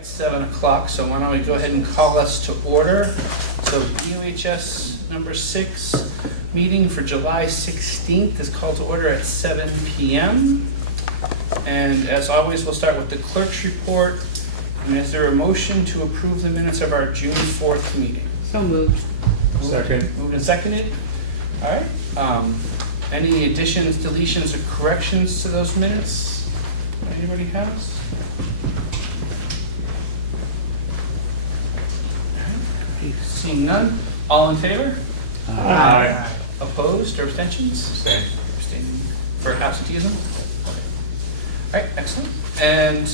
At 7 o'clock, so why don't we go ahead and call us to order. So BUHS number 6 meeting for July 16th is called to order at 7 p.m. And as always, we'll start with the clerk's report. And is there a motion to approve the minutes of our June 4th meeting? So moved. Second. Moved and seconded. All right. Any additions, deletions, or corrections to those minutes? Anybody has? Seeing none, all in favor? Aye. Opposed or abstentions? Abstain. Abstaining for absenteeism? Okay. All right, excellent. And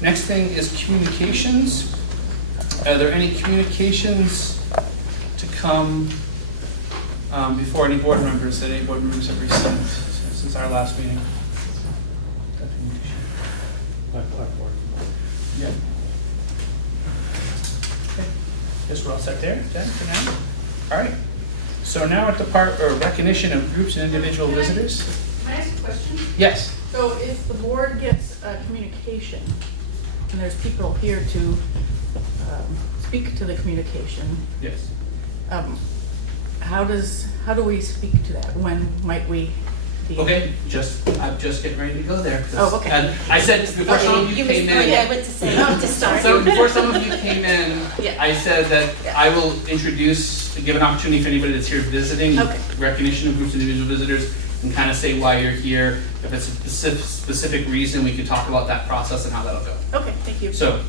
next thing is communications. Are there any communications to come before any board members that any board members have received since our last meeting? Yeah. Okay. Guess we're all set there, Jen, for now? All right. So now at the part of recognition of groups and individual visitors. Can I ask a question? Yes. So if the board gets communication, and there's people here to speak to the communication, Yes. how do we speak to that? When might we be? Okay, I'm just getting ready to go there. Oh, okay. And I said before some of you came in. I went to say, to start. So before some of you came in, Yeah. I said that I will give an opportunity for anybody that's here visiting, Okay. recognition of groups and individual visitors, and kind of say why you're here. If it's a specific reason, we could talk about that process and how that'll go. Okay, thank you. So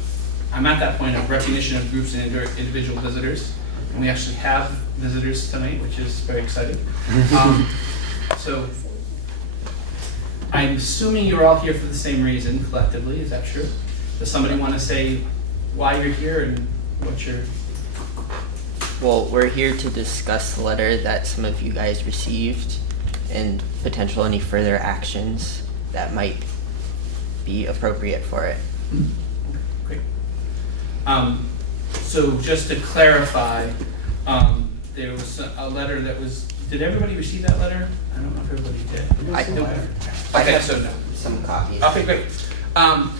I'm at that point of recognition of groups and individual visitors, and we actually have visitors tonight, which is very exciting. So I'm assuming you're all here for the same reason collectively, is that true? Does somebody want to say why you're here and what your... Well, we're here to discuss the letter that some of you guys received and potential any further actions that might be appropriate for it. Great. So just to clarify, there was a letter that was, did everybody receive that letter? I don't know if everybody did. I Okay, have so no. some copies. Okay, great.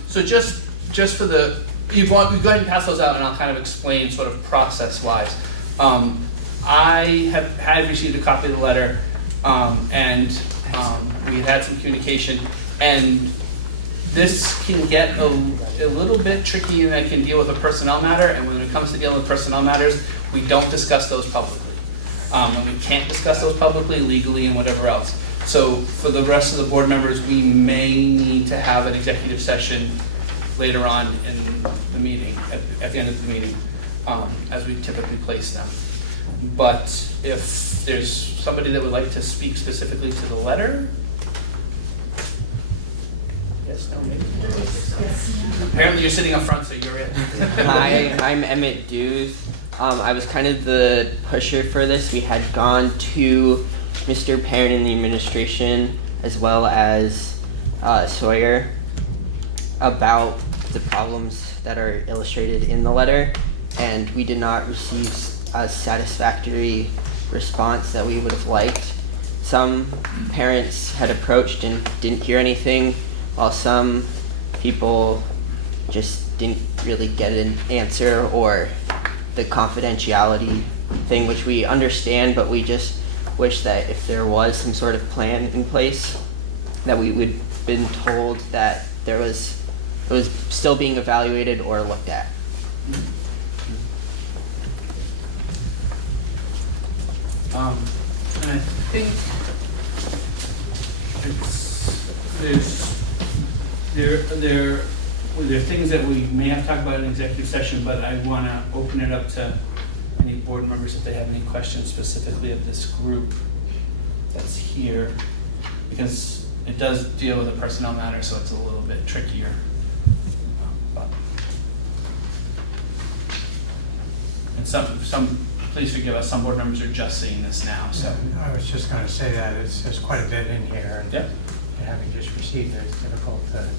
So just for the, you go ahead and pass those out and I'll kind of explain sort of process-wise. I had received a copy of the letter and we had some communication, and this can get a little bit tricky and it can deal with a personnel matter, and when it comes to dealing with personnel matters, we don't discuss those publicly. And we can't discuss those publicly, legally, and whatever else. So for the rest of the board members, we may need to have an executive session later on in the meeting, at the end of the meeting, as we typically place them. But if there's somebody that would like to speak specifically to the letter? Yes, no, maybe? Apparently you're sitting up front, so you're it. Hi, I'm Emmett Dews. I was kind of the pusher for this. We had gone to Mr. Perrin in the administration as well as Sawyer about the problems that are illustrated in the letter, and we did not receive a satisfactory response that we would have liked. Some parents had approached and didn't hear anything, while some people just didn't really get an answer, or the confidentiality thing, which we understand, but we just wish that if there was some sort of plan in place, that we would been told that it was still being evaluated or looked at. And I think there are things that we may have to talk about in executive session, but I want to open it up to any board members if they have any questions specifically of this group that's here, because it does deal with a personnel matter, so it's a little bit trickier. And some, please forgive us, some board members are just seeing this now, so. I was just going to say that there's quite a bit in here. And Yep. having just received it, it's difficult to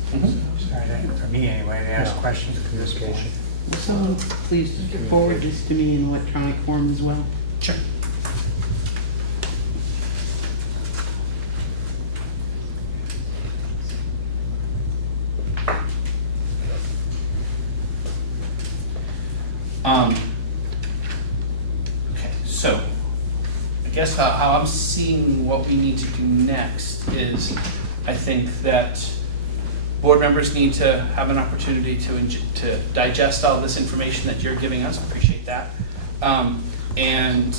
start, for me anyway, to ask Yeah. questions at this point. Will someone please forward this to me in electronic form as well? Sure. Okay, so I guess how I'm seeing what we need to do next is, I think that board members need to have an opportunity to digest all this information that you're giving us. Appreciate that. And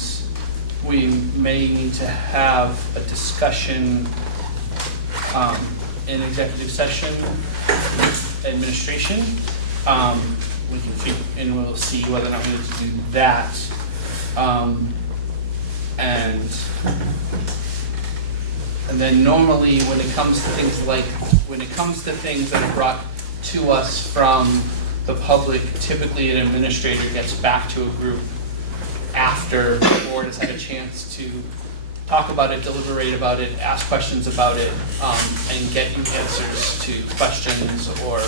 we may need to have a discussion in executive session with administration. We can figure, and we'll see whether or not we need to do that. And then normally when it comes to things that are brought to us from the public, typically an administrator gets back to a group after the board has had a chance to talk about it, deliberate about it, ask questions about it, and get you answers to questions or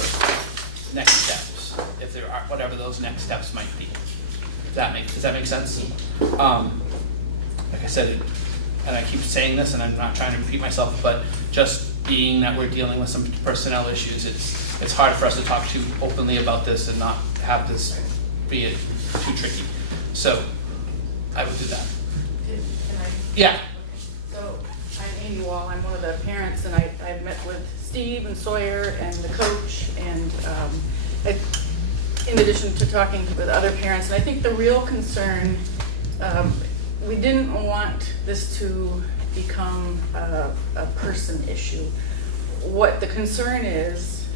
next steps, if there are, whatever those next steps might be. Does that make sense? Like I said, and I keep saying this, and I'm not trying to repeat myself, but just being that we're dealing with some personnel issues, it's hard for us to talk too openly about this and not have this be too tricky. So I would do that. Can I? Yeah. So I'm Amy Wall, I'm one of the parents, and I've met with Steve and Sawyer and the coach, and in addition to talking with other parents, and I think the real concern, we didn't want this to become a person issue. What the concern is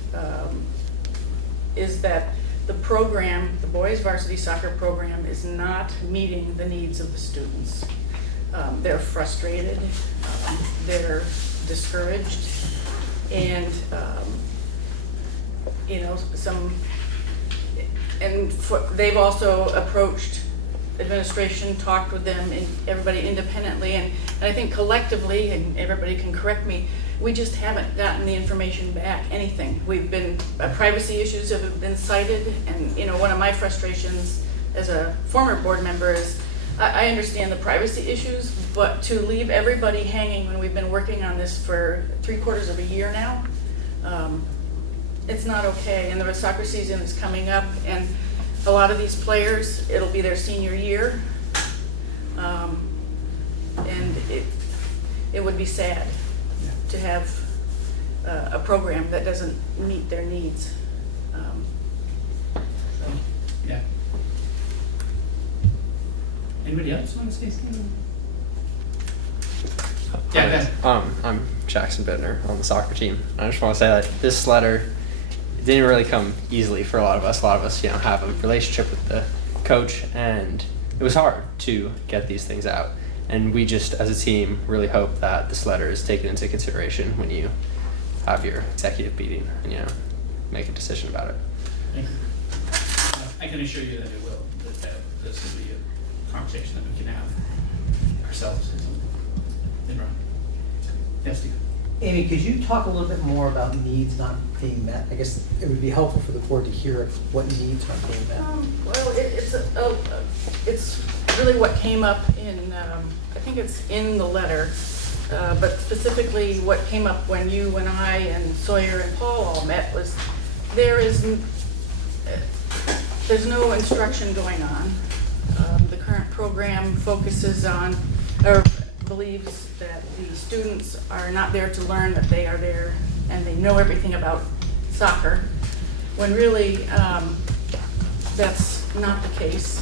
that the program, the boys varsity soccer program, is not meeting the needs of the students. They're frustrated, they're discouraged, and they've also approached administration, talked with them, and everybody independently, and I think collectively, and everybody can correct me, we just haven't gotten the information back, anything. We've been, privacy issues have been cited, and one of my frustrations as a former board member is, I understand the privacy issues, but to leave everybody hanging when we've been working on this for 3/4 of a year now, it's not okay, and the soccer season is coming up, and a lot of these players, it'll be their senior year, and it would be sad to have a program that doesn't meet their needs. Yeah. Anybody else want to say something? Yeah, go ahead. I'm Jackson Bittner on the soccer team. I just want to say that this letter didn't really come easily for a lot of us. A lot of us, have a relationship with the coach, and it was hard to get these things out. And we just, as a team, really hope that this letter is taken into consideration when you have your executive meeting and, make a decision about it. Thanks. I can assure you that it will, that this will be a conversation that we can have ourselves. Yes, Steve? Amy, could you talk a little bit more about needs not being met? I guess it would be helpful for the board to hear what needs aren't being met. Well, it's really what came up in, I think it's in the letter, but specifically what came up when you and I and Sawyer and Paul all met was there's no instruction going on. The current program focuses on, or believes that the students are not there to learn, that they are there and they know everything about soccer, when really that's not the case.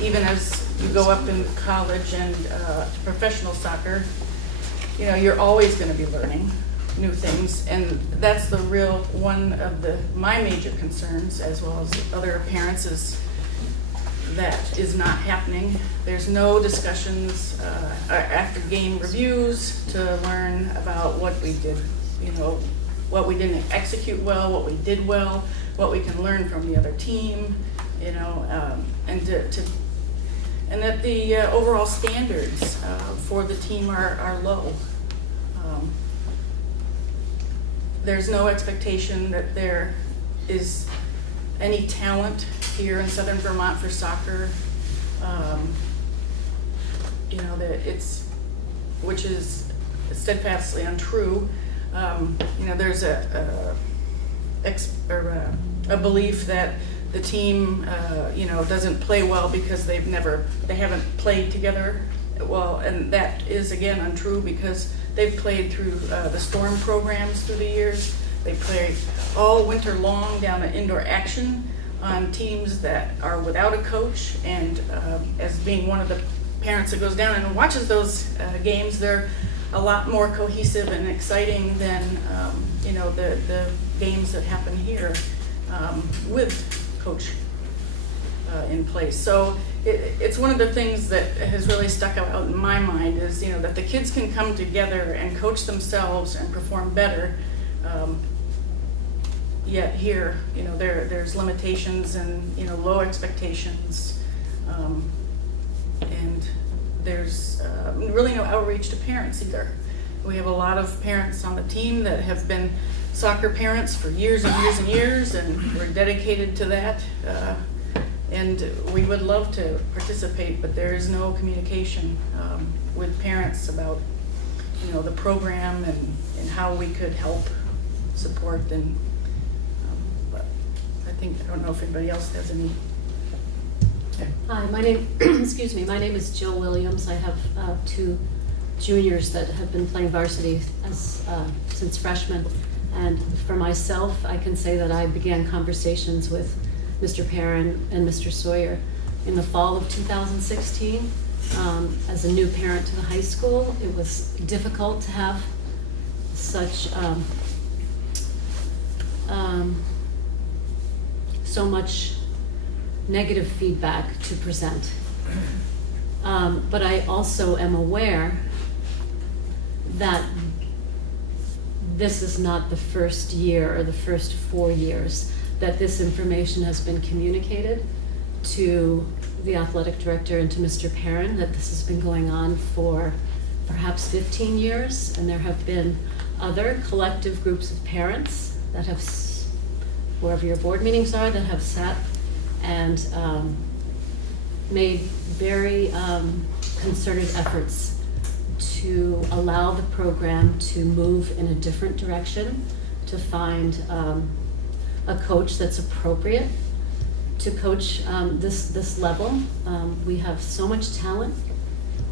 Even as you go up in college and professional soccer, you're always going to be learning new things, and that's the real one of my major concerns, as well as other parents, is that is not happening. There's no discussions after game reviews to learn about what we did, what we didn't execute well, what we did well, what we can learn from the other team, and that the overall standards for the team are low. There's no expectation that there is any talent here in Southern Vermont for soccer, which is steadfastly untrue. There's a belief that the team, doesn't play well because they haven't played together well, and that is again untrue because they've played through the storm programs through the years. They play all winter long down at indoor action on teams that are without a coach, and as being one of the parents that goes down and watches those games, they're a lot more cohesive and exciting than the games that happen here with coach in place. So it's one of the things that has really stuck out in my mind is that the kids can come together and coach themselves and perform better. Yet here, there's limitations and low expectations, and there's really no outreach to parents either. We have a lot of parents on the team that have been soccer parents for years and years and years, and we're dedicated to that. And we would love to participate, but there is no communication with parents about the program and how we could help support and. I don't know if anybody else has any. Hi, my name, excuse me, my name is Jill Williams. I have 2 juniors that have been playing varsity since freshmen. And for myself, I can say that I began conversations with Mr. Perrin and Mr. Sawyer in the fall of 2016. As a new parent to the high school, it was difficult to have such so much negative feedback to present. But I also am aware that this is not the first year or the first 4 years that this information has been communicated to the athletic director and to Mr. Perrin, that this has been going on for perhaps 15 years, and there have been other collective groups of parents that have, wherever your board meetings are, that have sat and made very concerted efforts to allow the program to move in a different direction, to find a coach that's appropriate to coach this level. We have so much talent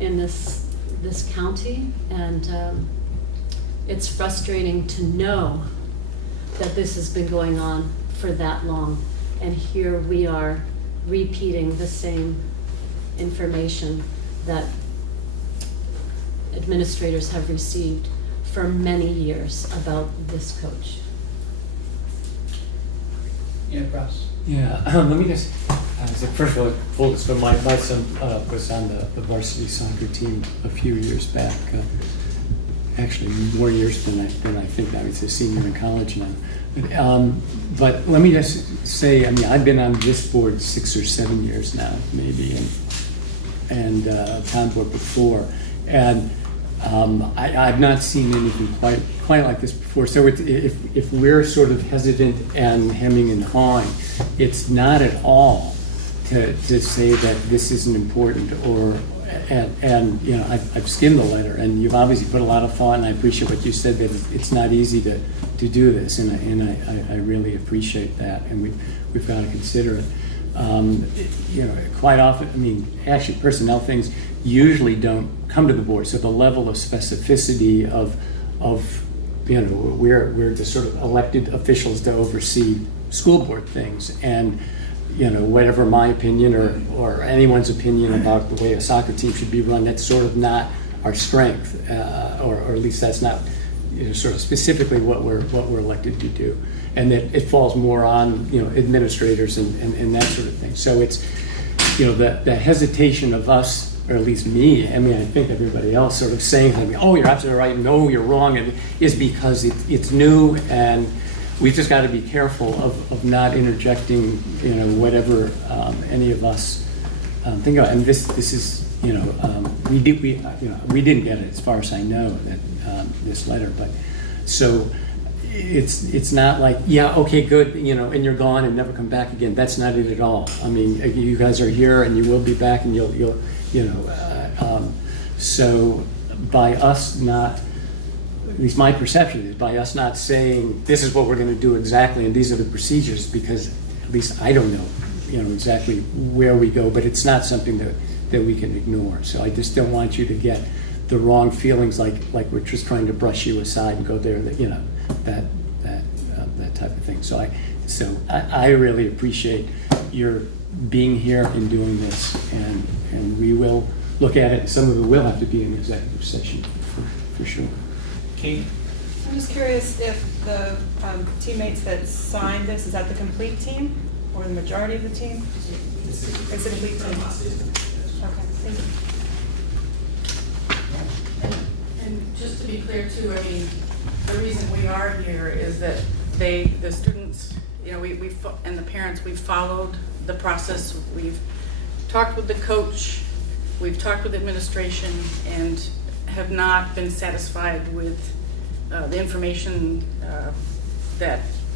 in this county, and it's frustrating to know that this has been going on for that long, and here we are repeating the same information that administrators have received for many years about this coach. Yeah, Russ. Yeah, let me just, first of all, full disclosure, my son was on the varsity soccer team a few years back. Actually, more years than I think now. He's a senior in college now. But let me just say, I mean, I've been on this board 6 or 7 years now, maybe, and town board before. And I've not seen anything quite like this before. So if we're sort of hesitant and hemming and hawing, it's not at all to say that this isn't important, and you know, I've skimmed the letter, and you've obviously put a lot of thought, and I appreciate what you said, that it's not easy to do this, and I really appreciate that, and we've got to consider it. You know, quite often, I mean, actually personnel things usually don't come to the board, so the level of specificity of you know, we're the sort of elected officials to oversee school board things, and you know, whatever my opinion or anyone's opinion about the way a soccer team should be run, that's sort of not our strength, or at least that's not, you know, sort of specifically what we're elected to do, and that it falls more on, you know, administrators and that sort of thing. So it's, you know, the hesitation of us, or at least me, I mean, I think everybody else sort of saying to me, oh, you're absolutely right, no, you're wrong, and is because it's new, and we've just got to be careful of not interjecting, you know, whatever any of us think of. And this is, you know, we didn't get it, as far as I know, that this letter, but so it's not like, yeah, okay, good, you know, and you're gone and never come back again. That's not it at all. I mean, you guys are here and you will be back, and you'll you know, so by us not, at least my perception is, by us not saying this is what we're going to do exactly and these are the procedures, because at least I don't know, exactly where we go, but it's not something that we can ignore. So I just don't want you to get the wrong feelings like we're just trying to brush you aside and go there, that type of thing. So I really appreciate your being here and doing this, and we will look at it. Some of it will have to be an executive session for sure. Kate? I'm just curious if the teammates that signed this, is that the complete team or the majority of the team? It's the complete team. Okay, thank you. And just to be clear too, I mean, the reason we are here is that the students, and the parents, we've followed the process. We've talked with the coach, we've talked with administration, and have not been satisfied with the information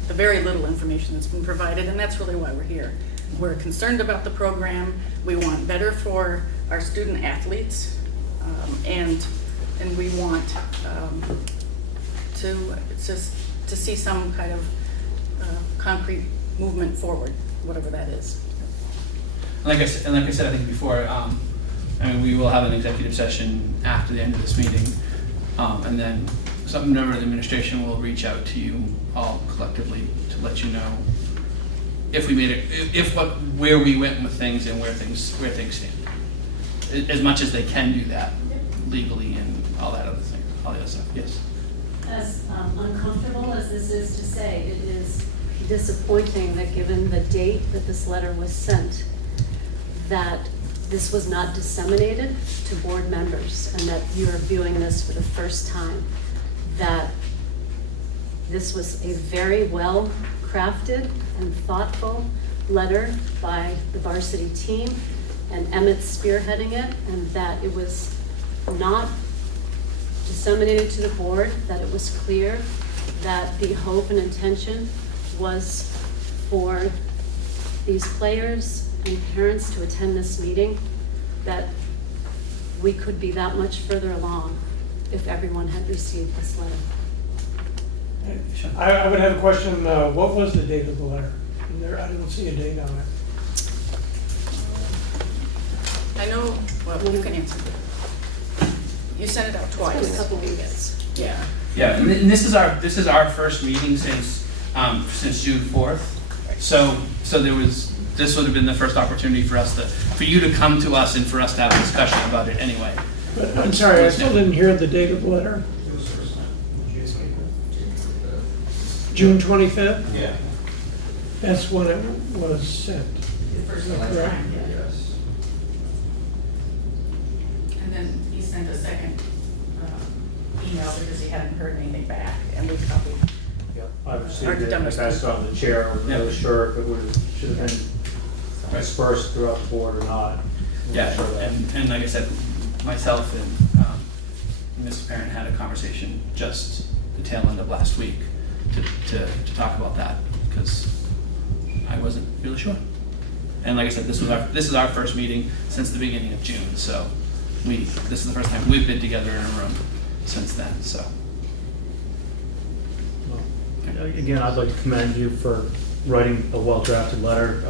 the very little information that's been provided, and that's really why we're here. We're concerned about the program. We want better for our student athletes, and we want to see some kind of concrete movement forward, whatever that is. Like I said, I think before, we will have an executive session after the end of this meeting, and then some member of the administration will reach out to you all collectively to let you know if we made it, where we went with things and where things stand. As much as they can do that legally and all that other thing, all the other stuff. Yes. As uncomfortable as this is to say, it is disappointing that given the date that this letter was sent, that this was not disseminated to board members, and that you are viewing this for the first time. That this was a very well crafted and thoughtful letter by the varsity team, and Emmett spearheading it, and that it was not disseminated to the board, that it was clear that the hope and intention was for these players and parents to attend this meeting, that we could be that much further along if everyone had received this letter. I would have a question. What was the date of the letter? I didn't see a date on it. I know, well, you can answer. You sent it out twice. A couple weeks. Yeah. Yeah, and this is our first meeting since June 4th. So this would have been the first opportunity for you to come to us and for us to have a discussion about it anyway. But I'm sorry, I still didn't hear the date of the letter. June 25th? Yeah. That's when it was sent. Is that correct? Yes. And then he sent a second email because he hadn't heard anything back, and we copied. Yep. I Or received it, done I with passed it on to the chair, I wasn't really sure if it should have been dispersed throughout the board or not. Yeah, Sure that- and like I said, myself and Mrs. Parent had a conversation just the tail end of last week to talk about that, because I wasn't really sure. And like I said, this is our first meeting since the beginning of June, so this is the first time we've been together in a room since then, so. Again, I'd like to commend you for writing a well-drafted letter,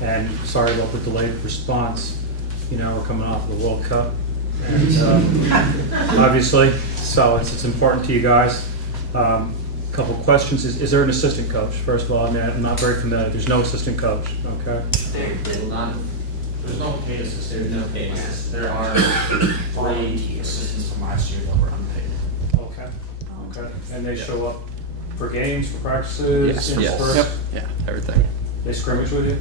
and sorry about the delayed response. We're coming off of the World Cup, and obviously, so it's important to you guys. Couple questions. Is there an assistant coach? First of all, I'm not very familiar. There's no assistant coach, okay? There's no paid assistants. There's no paid assistants. There are 3 assistants from last year that were unpaid. Okay. And they show up for games, for practices? Yes. Yep. Yeah, everything. They scrimmage with you?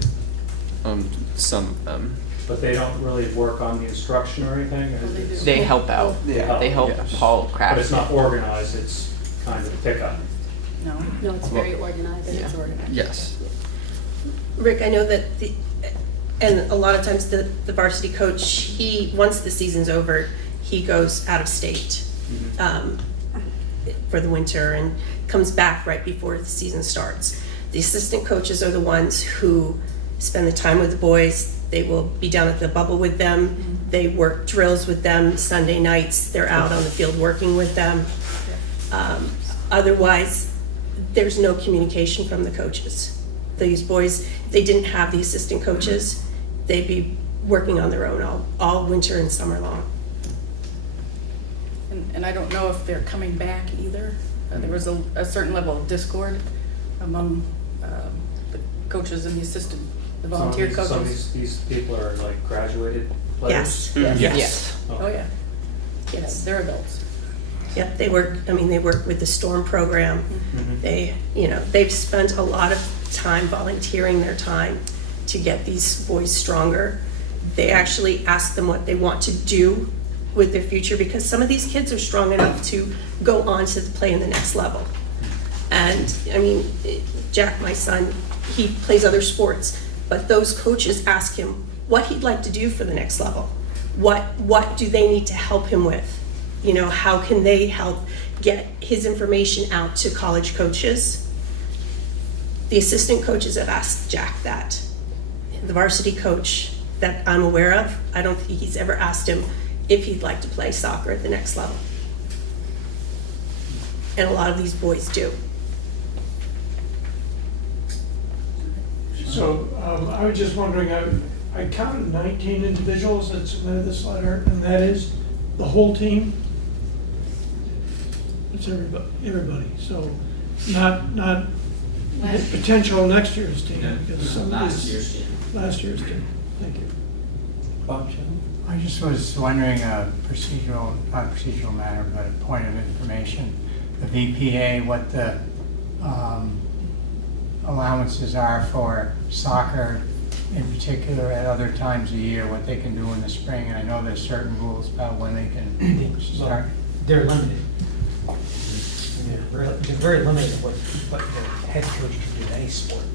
Some of them. But they don't really work on the instruction or anything? Well, they do. They help out. Yeah. They help Yes. Paul craft But it's not it. organized, it's kind of pickup. No. No, it's very organized. It's organized. Yes. Rick, I know that and a lot of times the varsity coach, once the season's over, he goes out of state for the winter and comes back right before the season starts. The assistant coaches are the ones who spend the time with the boys. They will be down at the bubble with them. They work drills with them Sunday nights. They're out on the field working with them. Otherwise, there's no communication from the coaches. These boys, if they didn't have the assistant coaches, they'd be working on their own all winter and summer long. And I don't know if they're coming back either. There was a certain level of discord among the coaches and the volunteer coaches. Some of these people are like graduated Yes. players? Yes. Oh, yeah. Yes, they're adults. Yep, they work with the STORM program. Mhm. They've spent a lot of time volunteering their time to get these boys stronger. They actually ask them what they want to do with their future, because some of these kids are strong enough to go on to play in the next level. And Jack, my son, he plays other sports, but those coaches ask him what he'd like to do for the next level. What do they need to help him with? How can they help get his information out to college coaches? The assistant coaches have asked Jack that. The varsity coach that I'm aware of, I don't think he's ever asked him if he'd like to play soccer at the next level. And a lot of these boys do. So I was just wondering, I counted 19 individuals that submitted this letter, and that is the whole team? It's everybody, so not potential next year's team, because some of Last these- year's team. Last year's team, thank you. Bob, I just was wondering not a procedural matter, but a point of information. The VPA, what the allowances are for soccer in particular at other times of year, what they can do in the spring, and I know there's certain rules about when they can start. They're limited. They're very limited what the head coach can do in any sport.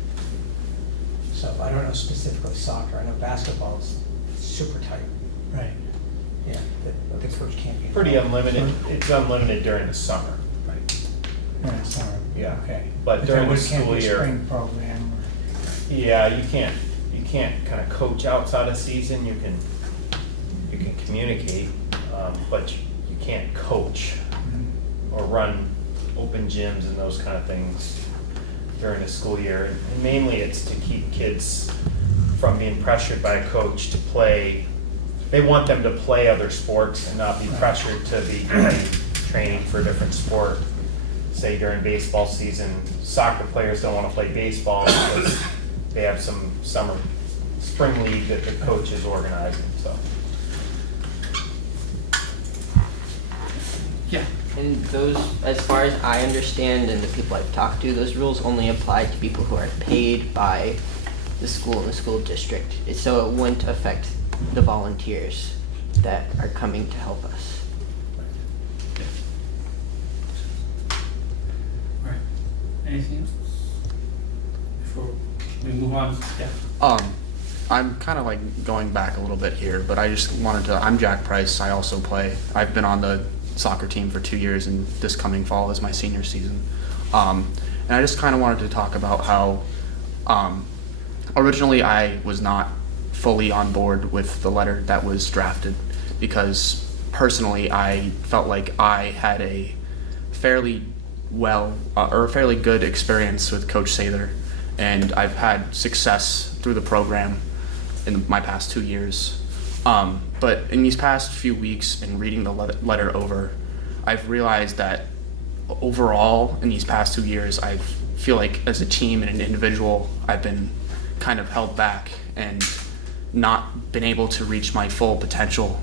So I don't know specifically soccer. I know basketball is super tight. Right. Yeah, the coach can't be. Pretty unlimited. It's unlimited during the summer. Yeah, sorry. Yeah. Okay. But during there the can't school be year, spring program. yeah, you can't kind of coach outside of season. You can communicate, but you can't coach or run open gyms and those kind of things during the school year. And mainly it's to keep kids from being pressured by a coach to play. They want them to play other sports and not be pressured to be training for a different sport. Say during baseball season, soccer players don't want to play baseball because they have some spring league that the coach is organizing, so. Yeah. And those, as far as I understand and the people I've talked to, those rules only apply to people who are paid by the school and the school district. So it wouldn't affect the volunteers that are coming to help us. All right. Anything else? Before we move on? Yeah. I'm kind of like going back a little bit here, but I just wanted to, I'm Jack Price. I also play. I've been on the soccer team for 2 years, and this coming fall is my senior season. And I just kind of wanted to talk about how originally I was not fully on board with the letter that was drafted, because personally I felt like I had a fairly good experience with Coach Sather, and I've had success through the program in my past 2 years. But in these past few weeks and reading the letter over, I've realized that overall in these past 2 years, I feel like as a team and an individual, I've been kind of held back and not been able to reach my full potential,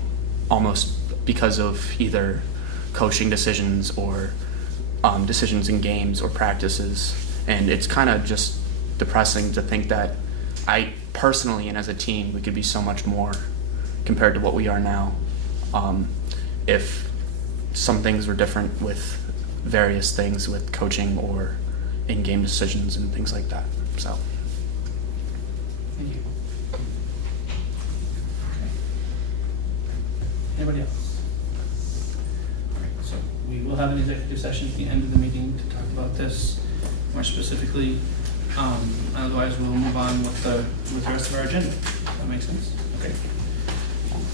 almost because of either coaching decisions or decisions in games or practices. And it's kind of just depressing to think that I personally and as a team, we could be so much more compared to what we are now. If some things were different with various things with coaching or in-game decisions and things like that. So. Thank you. Okay. Anybody else? All right, so we will have an executive session at the end of the meeting to talk about this more specifically. Otherwise, we'll move on with the rest of our agenda. Does that make sense? Okay.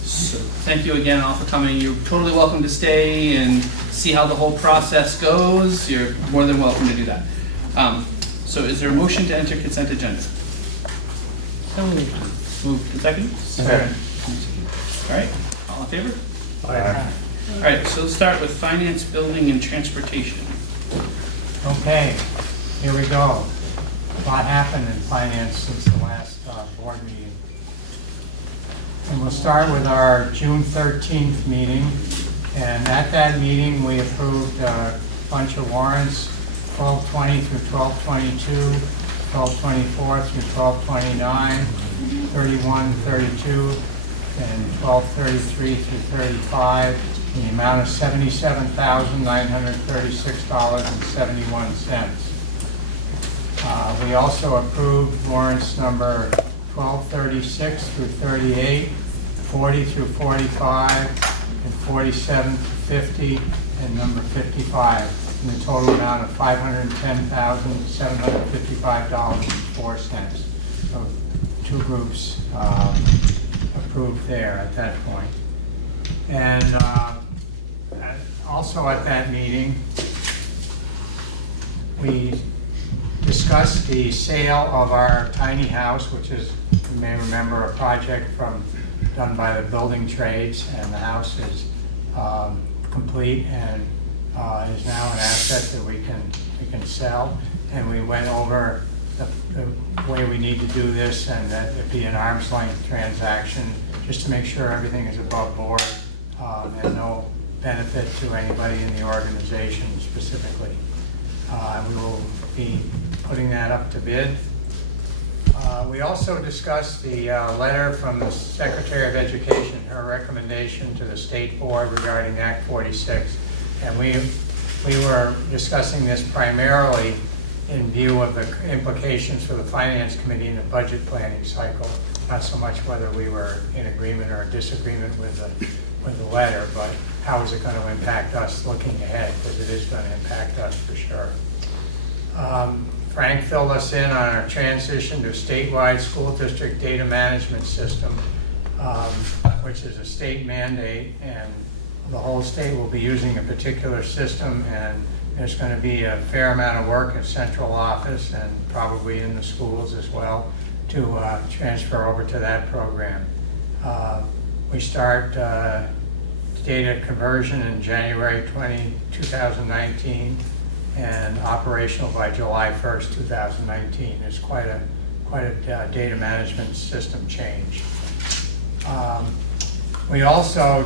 So thank you again all for coming. You're totally welcome to stay and see how the whole process goes. You're more than welcome to do that. So is there a motion to enter consent agenda? So moved. Moved and second? Second. All right, all in favor? Aye. All right, so let's start with finance, building, and transportation. Okay, here we go. A lot happened in finance since the last board meeting. And we'll start with our June 13th meeting. And at that meeting, we approved a bunch of warrants, 1220 through 1222, 1224 through 1229, 3132, and 1233 through 35, in the amount of $77,936.71. We also approved warrants number 1236 through 38, 40 through 45, and 47 through 50, and number 55, in the total amount of $510,755.04. So two groups approved there at that point. And also at that meeting, we discussed the sale of our tiny house, which is, you may remember, a project done by the building trades, and the house is complete and is now an asset that we can sell. And we went over the way we need to do this, and that it be an arm's length transaction, just to make sure everything is above board and no benefit to anybody in the organization specifically. We will be putting that up to bid. We also discussed the letter from the Secretary of Education, her recommendation to the State Board regarding Act 46. And we were discussing this primarily in view of the implications for the Finance Committee in the budget planning cycle, not so much whether we were in agreement or disagreement with the letter, but how is it going to impact us looking ahead, because it is going to impact us for sure. Frank filled us in on our transition to a statewide school district data management system, which is a state mandate, and the whole state will be using a particular system, and there's going to be a fair amount of work at central office and probably in the schools as well to transfer over to that program. We start data conversion in January 2019 and operational by July 1st, 2019. It's quite a data management system change. We also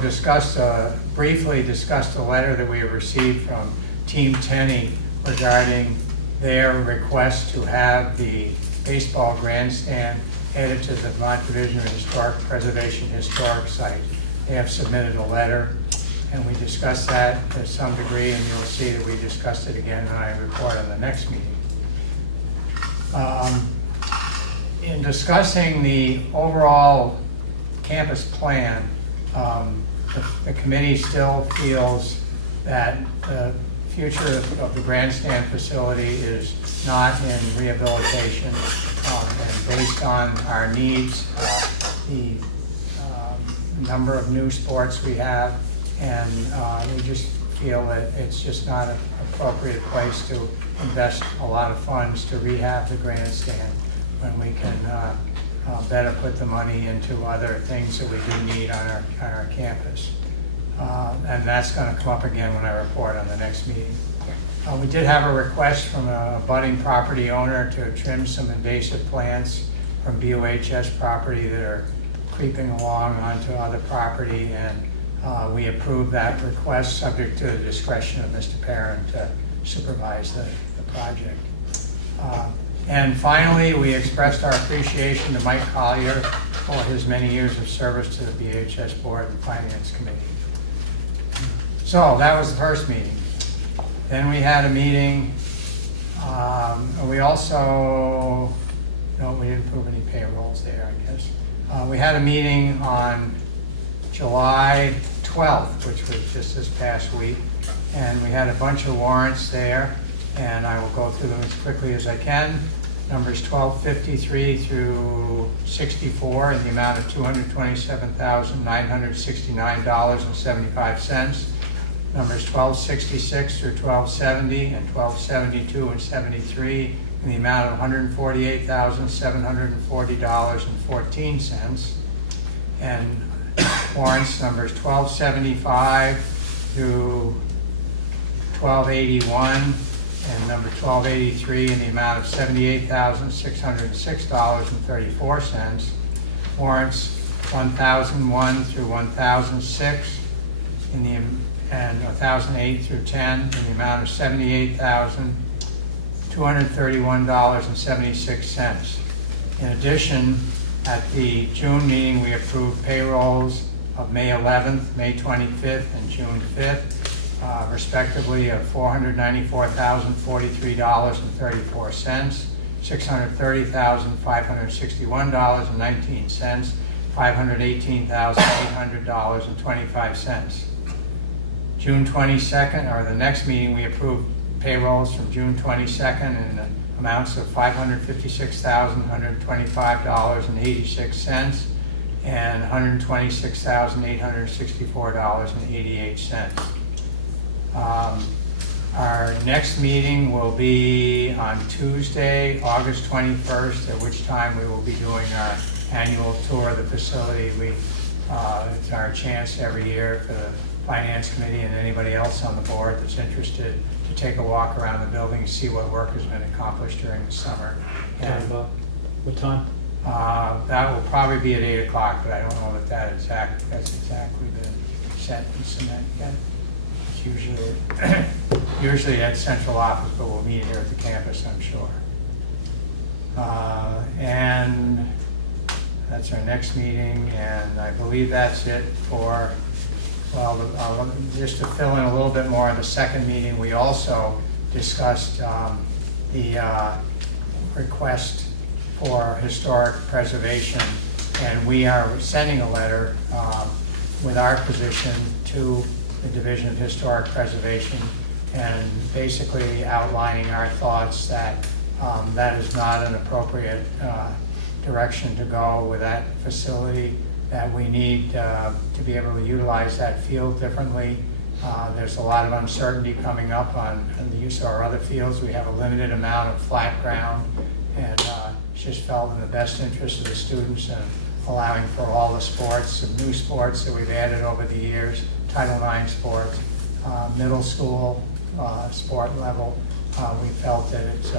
briefly discussed a letter that we have received from Team Tenney regarding their request to have the baseball grandstand added to the Vermont Division of Historic Preservation Historic Site. They have submitted a letter, and we discussed that to some degree, and you'll see that we discussed it again when I report on the next meeting. In discussing the overall campus plan, the committee still feels that the future of the grandstand facility is not in rehabilitation, and based on our needs, the number of new sports we have, and we just feel that it's just not an appropriate place to invest a lot of funds to rehab the grandstand when we can better put the money into other things that we do need on our campus. And that's going to come up again when I report on the next meeting. We did have a request from a budding property owner to trim some invasive plants from BUHS property that are creeping along onto other property, and we approved that request subject to the discretion of Mr. Parent to supervise the project. And finally, we expressed our appreciation to Mike Collier for his many years of service to the BHS Board and Finance Committee. So that was the first meeting. Then we had a meeting. We also, no, we didn't approve any payrolls there, I guess. We had a meeting on July 12th, which was just this past week, and we had a bunch of warrants there, and I will go through them as quickly as I can. Numbers 1253 through 64 in the amount of $227,969.75. Numbers 1266 through 1270 and 1272 and 73 in the amount of $148,740.14, and warrants numbers 1275 through 1281 and number 1283 in the amount of $78,606.34. Warrants 1001 through 1006 in the and 1008 through 10 in the amount of $78,231.76. In addition, at the June meeting, we approved payrolls of May 11th, May 25th, and June 5th, respectively of $494,043.34, $630,561.19, $518,800.25. June 22nd, or the next meeting, we approved payrolls from June 22nd in the amounts of $556,125.86 and $126,864.88. Our next meeting will be on Tuesday, August 21st, at which time we will be doing our annual tour of the facility. It's our chance every year for the Finance Committee and anybody else on the board that's interested to take a walk around the building and see what work has been accomplished during the summer. And What time? that will probably be at 8 o'clock, but I don't know that that's exactly been set in cement yet. It's usually at central office, but we'll meet here at the campus, I'm sure. And that's our next meeting, and I believe that's it for, well, just to fill in a little bit more on the second meeting, we also discussed the request for historic preservation, and we are sending a letter with our position to the Division of Historic Preservation, and basically outlining our thoughts that that is not an appropriate direction to go with that facility, that we need to be able to utilize that field differently. There's a lot of uncertainty coming up on the use of our other fields. We have a limited amount of flat ground, and it's just felt in the best interest of the students and allowing for all the sports, some new sports that we've added over the years, Title IX sports, middle school sport level. We felt that it's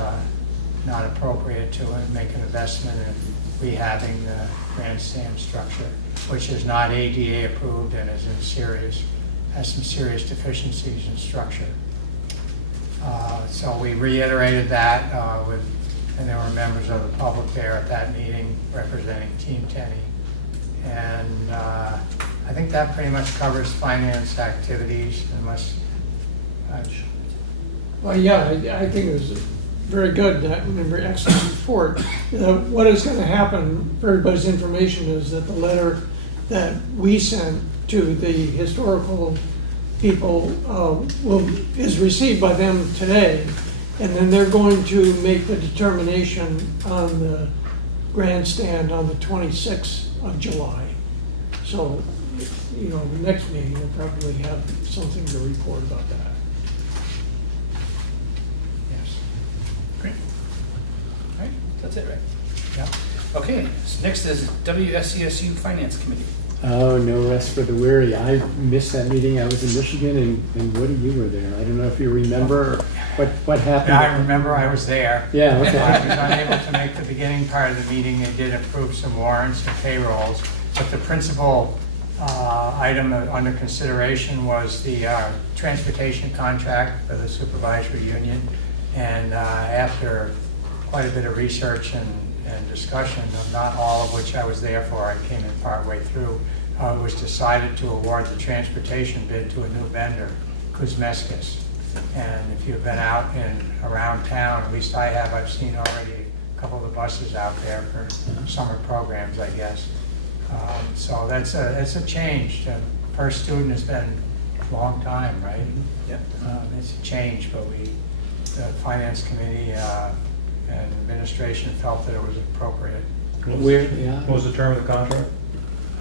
not appropriate to make an investment in rehabbing the grandstand structure, which is not ADA approved and has some serious deficiencies in structure. So we reiterated that and there were members of the public there at that meeting representing Team Tenny. And I think that pretty much covers finance activities, unless Well, yeah, I think it was very good, very excellent report. What is going to happen, for everybody's information, is that the letter that we sent to the historical people is received by them today, and then they're going to make the determination on the grandstand on the 26th of July. So, the next meeting will probably have something to report about that. Yes. Great. All right, that's it, right? Yeah. Okay, so next is WSESU Finance Committee. Oh, no rest for the weary. I missed that meeting. I was in Michigan, and Woody, you were there. I don't know if you remember what happened. Yeah, I remember I was there. Yeah, okay. I was unable to make the beginning part of the meeting. They did approve some warrants and payrolls, but the principal item under consideration was the transportation contract for the supervisory union. And after quite a bit of research and discussion, not all of which I was there for, I came in partway through, it was decided to award the transportation bid to a new vendor, Kuzmeskis. And if you've been out and around town, at least I have, I've seen already a couple of the buses out there for summer programs, I guess. So that's a change. Per student has been a long time, right? Yep. It's a change, but the Finance Committee and administration felt that it was appropriate. What was the term of the contract?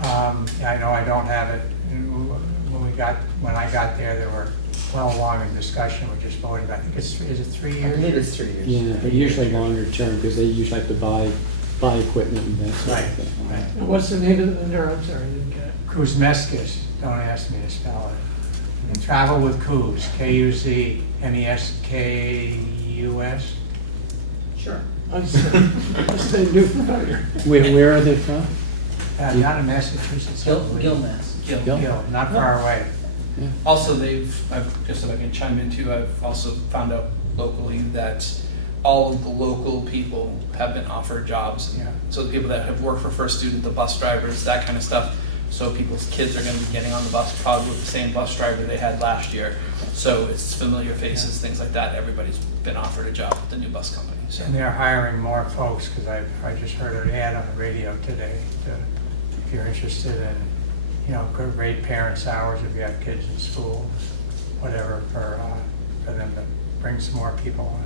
I know I don't have it. When we when I got there were well along in discussion, we just voted, I think is it 3 years? I believe it's 3 years. Yeah, but usually longer term, because they usually have to buy equipment and that sort of Right, thing. right. And what's the name of the vendor? I'm sorry, I didn't get it. Kuzmeskis, don't ask me to spell it. And Travel with Kuz, K-U-Z-M-E-S-K-U-S. Sure. That's the new vendor. Where are they from? Not in Massachusetts. I believe. Gilmas. Gil, not far away. Also, just so I can chime in too, I've also found out locally that all of the local people have been offered jobs. Yeah. So the people that have worked for First Student, the bus drivers, that kind of stuff. So people's kids are going to be getting on the bus probably with the same bus driver they had last year. So it's familiar faces, things like that. Everybody's been offered a job with the new bus company. So. And they're hiring more folks, because I just heard an ad on the radio today, if you're interested in, good rate parents' hours if you have kids in school, whatever, for them to bring some more people on.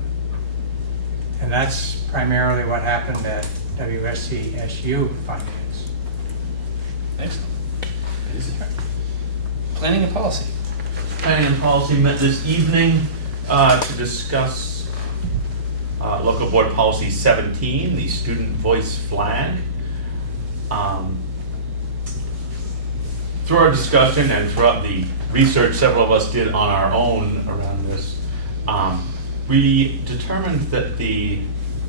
And that's primarily what happened at WSESU finance. Excellent. Planning and policy. Planning and Policy met this evening to discuss Local Board Policy 17, the student voice flag. Through our discussion and throughout the research several of us did on our own around this, we determined that the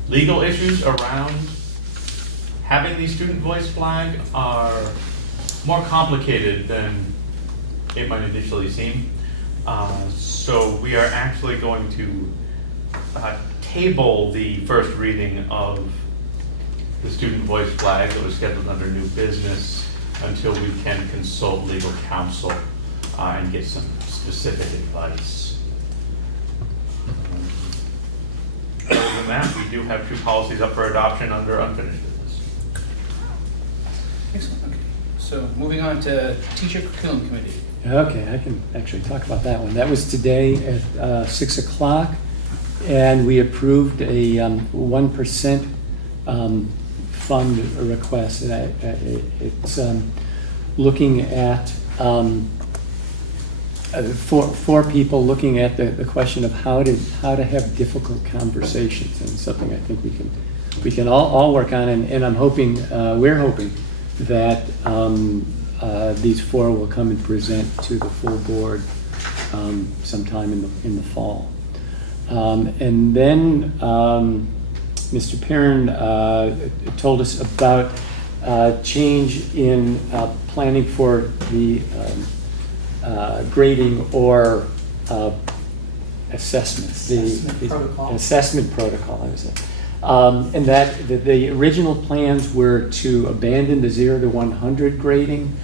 legal issues around having the student voice flag are more complicated than it might initially seem. So we are actually going to table the first reading of the student voice flag that was scheduled under new business until we can consult legal counsel and get some specific advice. Other than that, we do have 2 policies up for adoption under unfinished business. Excellent. Okay. So moving on to Teacher Curriculum Committee. Okay, I can actually talk about that one. That was today at 6 o'clock, and we approved a 1% fund request. It's looking at, for people looking at the question of how to have difficult conversations, and something I think we can all work on, and I'm hoping, we're hoping that these 4 will come and present to the full board sometime in the fall. And then Mr. Perrin told us about change in planning for the grading or assessments, the assessment protocol. And that the original plans were to abandon the 0 to 100 grading,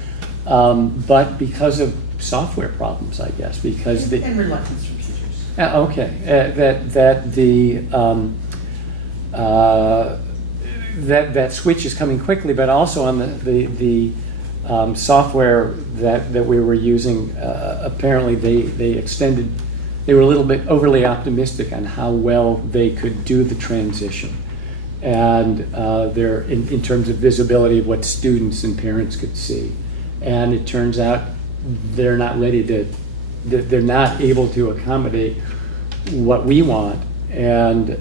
but because of software problems, I guess, because the And reluctance from teachers. That switch is coming quickly, but also on the software that we were using, apparently they extended. They were a little bit overly optimistic on how well they could do the transition, and they're in terms of visibility of what students and parents could see. And it turns out they're not ready to. They're not able to accommodate what we want, and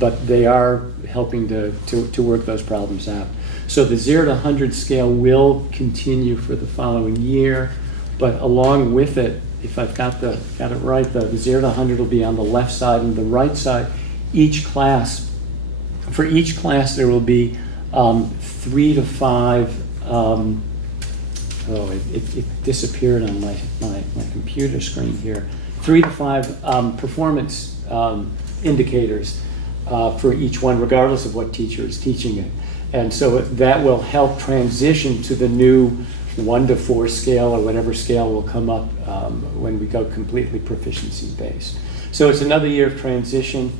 but they are helping to work those problems out. So the 0 to 100 scale will continue for the following year, but along with it, if I've got it right, the 0 to 100 will be on the left side, and the right side, for each class there will be 3 to 5. It disappeared on my computer screen here. 3 to 5 performance indicators for each one, regardless of what teacher is teaching it. And so that will help transition to the new 1 to 4 scale, or whatever scale will come up when we go completely proficiency based. So it's another year of transition,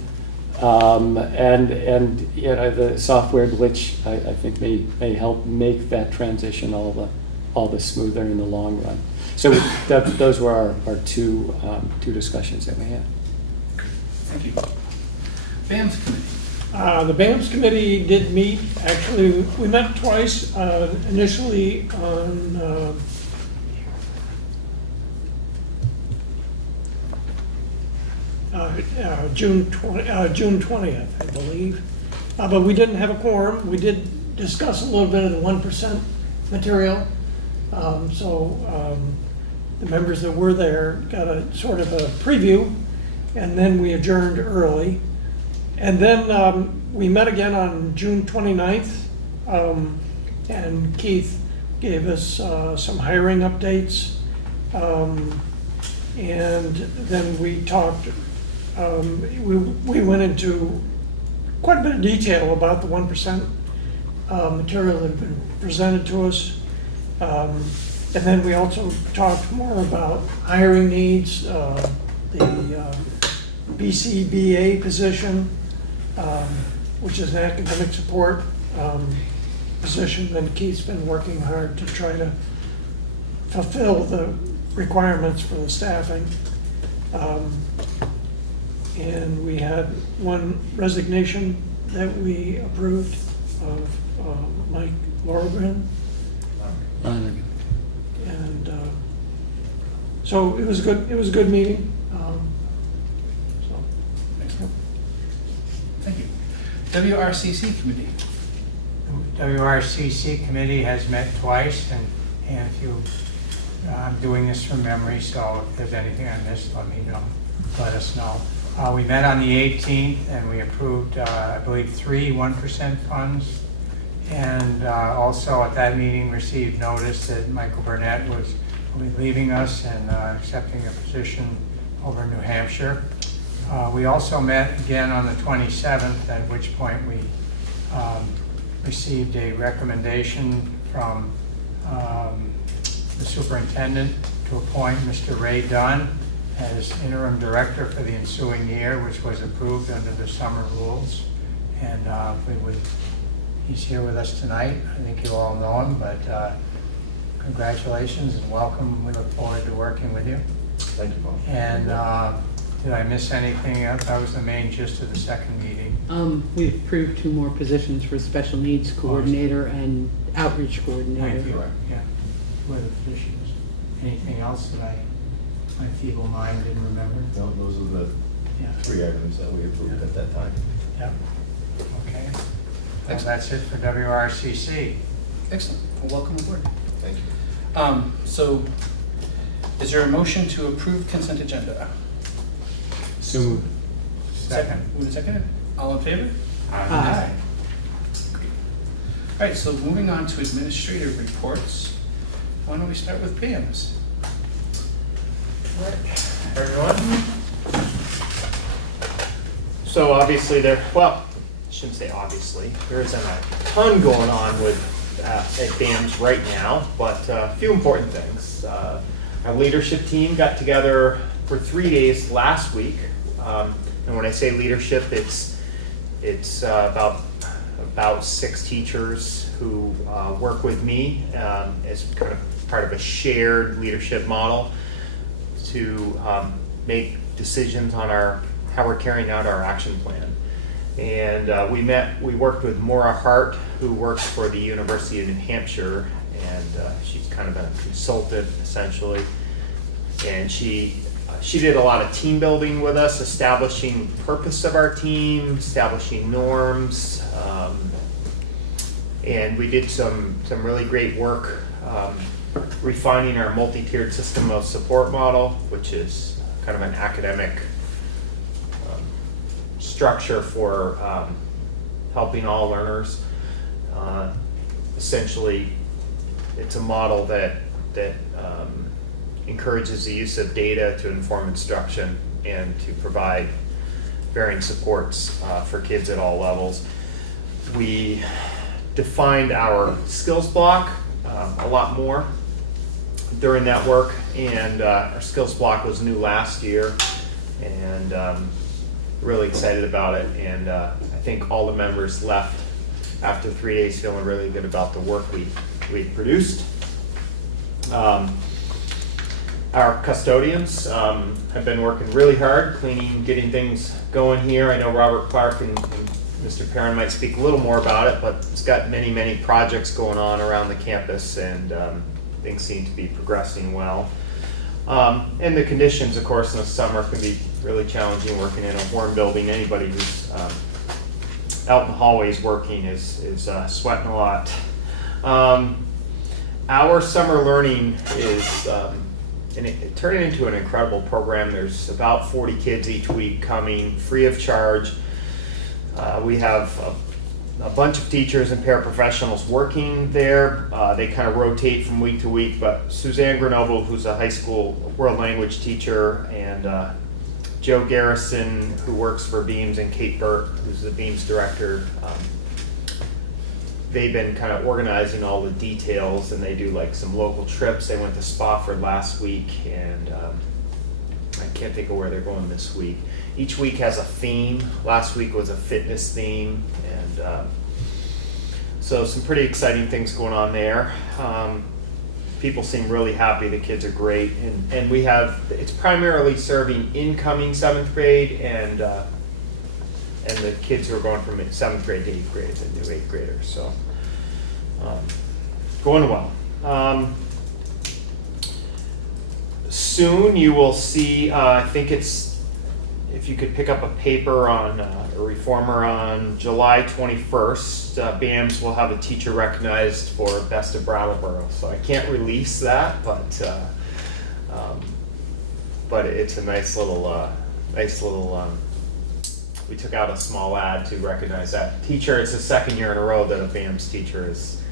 and the software glitch I think may help make that transition all the smoother in the long run. So those were our two discussions that we had. Thank you. BAMS Committee. The BAMS committee did meet. Actually, we met twice. Initially on June 20th, I believe. But we didn't have a quorum. We did discuss a little bit of the 1% material. The members that were there got a sort of a preview, and then we adjourned early. And then we met again on June 29th, and Keith gave us some hiring updates. And then we talked, we went into quite a bit of detail about the 1% material that had been presented to us. And then we also talked more about hiring needs, the BCBA position, which is an academic support position that Keith's been working hard to try to fulfill the requirements for the staffing. And we had one resignation that we approved of Mike Lorgren. And so it was good. It was a good meeting. Excellent. Thank you. WRCC committee. WRCC committee has met twice, and if you, I'm doing this from memory, so if there's anything I missed, let me know. Let us know. We met on the 18th, and we approved, I believe, 3 1% funds. And also at that meeting received notice that Michael Burnett will be leaving us and accepting a position over in New Hampshire. We also met again on the 27th, at which point we received a recommendation from the superintendent to appoint Mr. Ray Dunn as interim director for the ensuing year, which was approved under the summer rules. And he's here with us tonight. I think you all know him, but congratulations and welcome. We look forward to working with you. Thank you, Paul. And did I miss anything else? That was the main gist of the second meeting. We've approved 2 more positions for special needs coordinator and outreach coordinator. Thank you. Yeah, with the positions. Anything else that my feeble mind didn't remember? No, those are the 3 items that we approved at that time. Yep. Okay. Well, that's it for WRCC. Excellent. Well, welcome aboard. Thank you. So, is there a motion to approve consent agenda? So moved. Second. Moved and seconded. All in favor? Aye. Great. All right, so moving on to administrative reports. Why don't we start with Pam's? Everyone? So obviously I shouldn't say obviously, there isn't a ton going on with at BAMS right now, but a few important things. Our leadership team got together for 3 days last week, and when I say leadership, it's about 6 teachers who work with me as kind of part of a shared leadership model to make decisions on how we're carrying out our action plan. And we worked with Maura Hart, who works for the University of New Hampshire, and she's kind of a consultant essentially. And she did a lot of team building with us, establishing the purpose of our team, establishing norms, and we did some really great work refining our multi-tiered system of support model, which is kind of an academic structure for helping all learners. Essentially, it's a model that encourages the use of data to inform instruction and to provide varying supports for kids at all levels. We defined our skills block a lot more during that work, and our skills block was new last year, and really excited about it. And I think all the members left after 3 days feeling really good about the work we produced. Our custodians have been working really hard, cleaning, getting things going here. I know Robert Clark and Mr. Perrin might speak a little more about it, but it's got many, many projects going on around the campus, and things seem to be progressing well. And the conditions, of course, in the summer can be really challenging working in a warm building. Anybody who's out in the hallways working is sweating a lot. Our summer learning is, and it turned into an incredible program. There's about 40 kids each week coming free of charge. We have a bunch of teachers and paraprofessionals working there. They kind of rotate from week to week, but Suzanne Grenoble, who's a high school world language teacher, and Joe Garrison, who works for Beams, and Kate Burt, who's the Beams director, they've been kind of organizing all the details, and they do like some local trips. They went to Spofford last week, and I can't think of where they're going this week. Each week has a theme. Last week was a fitness theme, and so some pretty exciting things going on there. People seem really happy. The kids are great, and we have, it's primarily serving incoming 7th grade and the kids who are going from 7th grade to 8th grade, the new 8th graders. So going well. Soon you will see, I think it's, if you could pick up a paper on a reformer on July 21st, BAMS will have a teacher recognized for Best of Brattleboro. So I can't release that, but it's a nice little, we took out a small ad to recognize that teacher. It's the second year in a row that a BAMS teacher is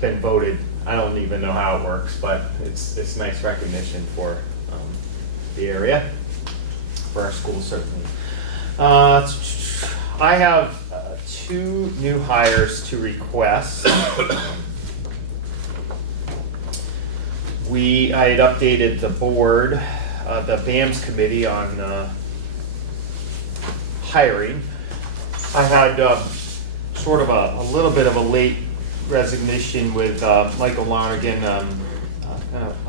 been voted. I don't even know how it works, but it's nice recognition for the area, for our school certainly. I have 2 new hires to request. I had updated the board, the BAMS committee on hiring. I had sort of a little bit of a late resignation with Michael Lonergan, a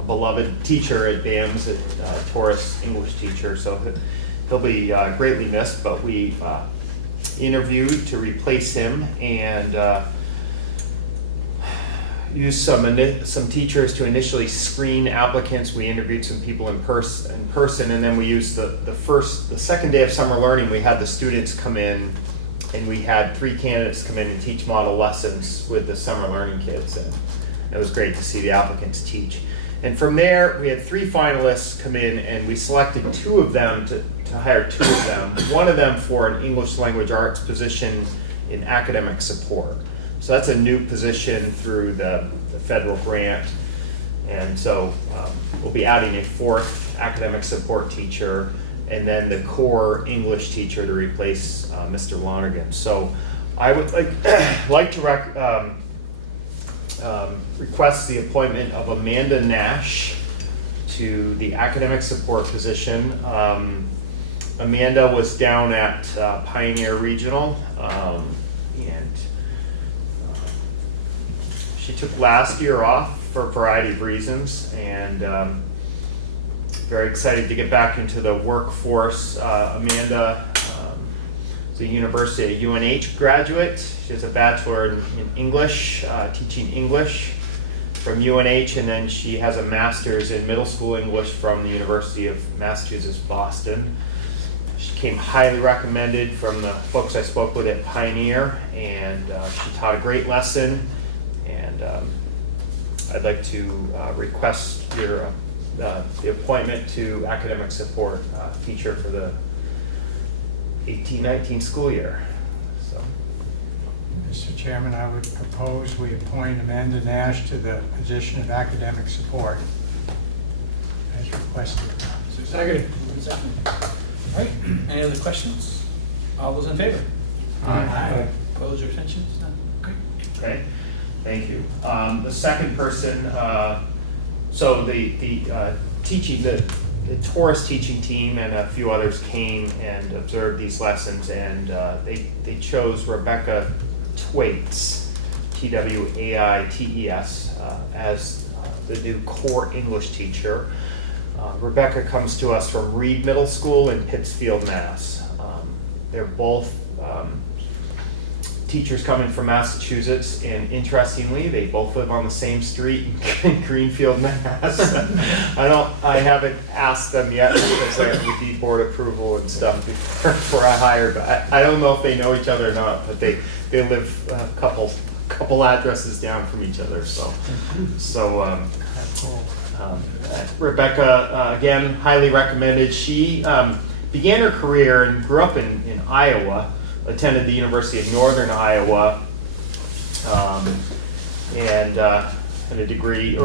beloved teacher at BAMS, at Taurus English teacher, so he'll be greatly missed, but we interviewed to replace him and used some teachers to initially screen applicants. We interviewed some people in person, and then we used the second day of summer learning, we had the students come in, and we had 3 candidates come in and teach model lessons with the summer learning kids, and it was great to see the applicants teach. And from there, we had 3 finalists come in, and we selected 2 of them to hire 2 of them. One of them for an English language arts position in academic support. So that's a new position through the federal grant. And so we'll be adding a 4th academic support teacher, and then the core English teacher to replace Mr. Lonergan. So I would like to request the appointment of Amanda Nash to the academic support position. Amanda was down at Pioneer Regional, and she took last year off for a variety of reasons, and very excited to get back into the workforce. Amanda is a University of UNH graduate. She has a bachelor in English, teaching English from UNH, and then she has a master's in middle school English from the University of Massachusetts, Boston. She came highly recommended from the folks I spoke with at Pioneer, and she taught a great lesson, and I'd like to request the appointment to academic support teacher for the 18-19 school year. So, Mr. Chairman, I would propose we appoint Amanda Nash to the position of academic support as requested. Second. All right, any other questions? All those in favor? Aye. Opposed or abstentions? None? Okay. okay, thank you. The second person, so the teaching, the Taurus teaching team and a few others came and observed these lessons, and they chose Rebecca Twaits, T-W-A-I-T-E-S, as the new core English teacher. Rebecca comes to us from Reed Middle School in Pittsfield, Mass. They're both teachers coming from Massachusetts, and interestingly, they both live on the same street in Greenfield, Mass. I haven't asked them yet because I have to need board approval and stuff before I hire, but I don't know if they know each other or not, but they live a couple addresses down from each other, so Rebecca, again, highly recommended. She began her career and grew up in Iowa, attended the University of Northern Iowa, and had a degree,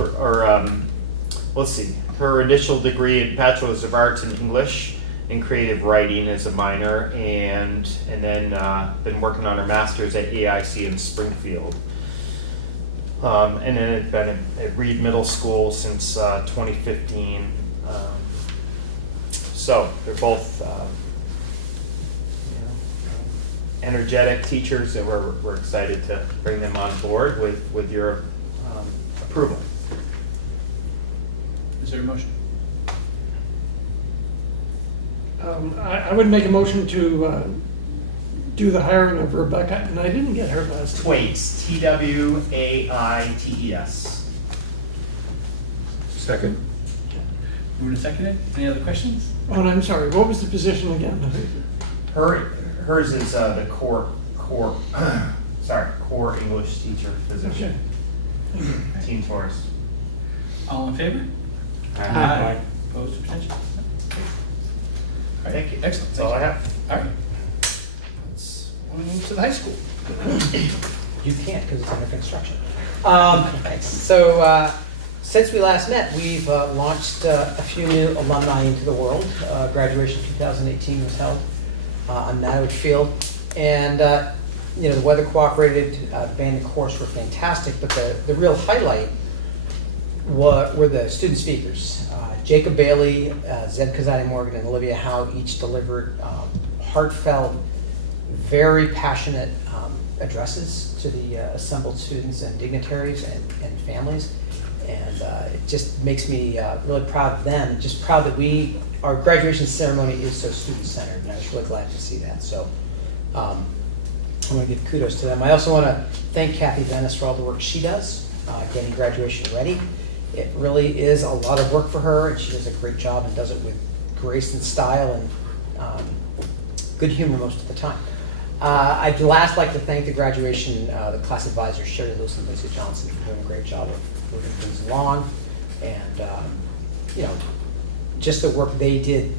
let's see, her initial degree in Bachelor's of Arts in English and Creative Writing as a minor, and then been working on her master's at AIC in Springfield. And then had been at Reed Middle School since 2015. So they're both energetic teachers, and we're excited to bring them on board with your approval. Is there a motion? I would make a motion to do the hiring of Rebecca, and I didn't get her last name. Twaites, Twaites. Second. Moved and seconded. Any other questions? Oh, and I'm sorry, what was the position again? Hers is the core English teacher position. Okay. Team Taurus. All in favor? Aye. Opposed, abstentions? All right. Thank you. Excellent. That's all I have. All right. Let's move to the high school. You can't because it's under construction. Since we last met, we've launched a few new alumni into the world. Graduation 2018 was held on Mattoid Field, and the weather cooperated. Band and chorus were fantastic, but the real highlight were the student speakers. Jacob Bailey, Zed Kazadi-Morgan, and Olivia Howe each delivered heartfelt, very passionate addresses to the assembled students and dignitaries and families. And it just makes me really proud of them, and just proud that our graduation ceremony is so student-centered, and I was really glad to see that. So I want to give kudos to them. I also want to thank Kathy Venice for all the work she does getting graduation ready. It really is a lot of work for her, and she does a great job and does it with grace and style and good humor most of the time. I'd last like to thank the graduation, the class advisors, Sherry Lewis and Lisa Johnson, for doing a great job of moving things along, and just the work they did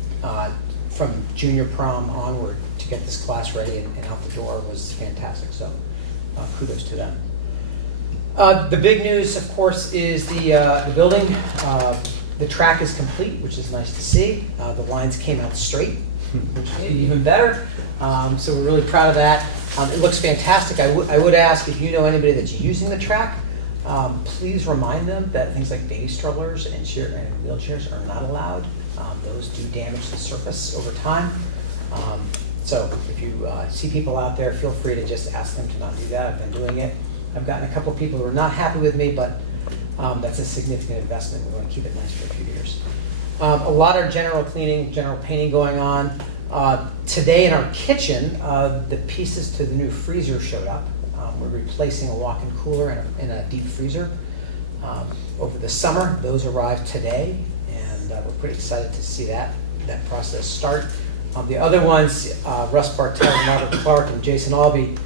from junior prom onward to get this class ready and out the door was fantastic. So kudos to them. The big news, of course, is the building. The track is complete, which is nice to see. The lines came out straight, which is even better. So we're really proud of that. It looks fantastic. I would ask if you know anybody that's using the track, please remind them that things like baby strollers and wheelchairs are not allowed. Those do damage the surface over time. So if you see people out there, feel free to just ask them to not do that. I've been doing it. I've gotten a couple people who are not happy with me, but that's a significant investment. We're going to keep it nice for a few years. A lot of general cleaning, general painting going on. Today in our kitchen, the pieces to the new freezer showed up. We're replacing a walk-in cooler and a deep freezer. Over the summer, those arrived today, and we're pretty excited to see that process start. The other ones, Russ Bartell, Robert Clerk, and Jason Albee,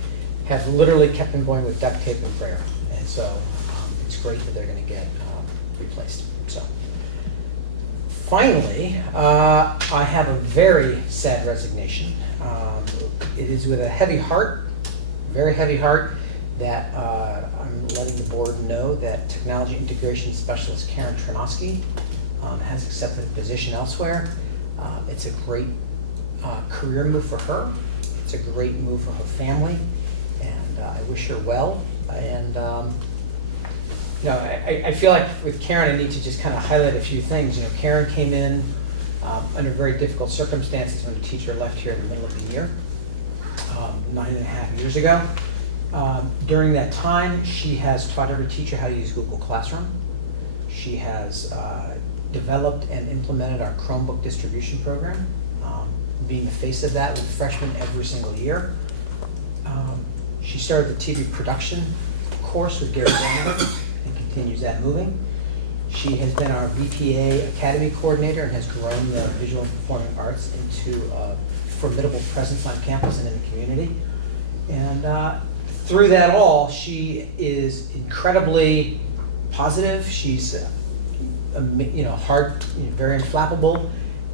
have literally kept them going with duct tape and prayer. And so it's great that they're going to get replaced. So finally, I have a very sad resignation. It is with a heavy heart, very heavy heart, that I'm letting the board know that Technology Integration Specialist Karen Tronosky has accepted a position elsewhere. It's a great career move for her. It's a great move for her family, and I wish her well. And I feel like with Karen, I need to just kind of highlight a few things. Karen came in under very difficult circumstances when a teacher left here in the middle of the year, 9.5 years ago. During that time, she has taught every teacher how to use Google Classroom. She has developed and implemented our Chromebook distribution program, being the face of that with freshmen every single year. She started the TV production course with Gary Daniel and continues that moving. She has been our VPA Academy coordinator and has grown the visual and performing arts into a formidable presence on campus and in the community. And through that all, she is incredibly positive. She's very unflappable,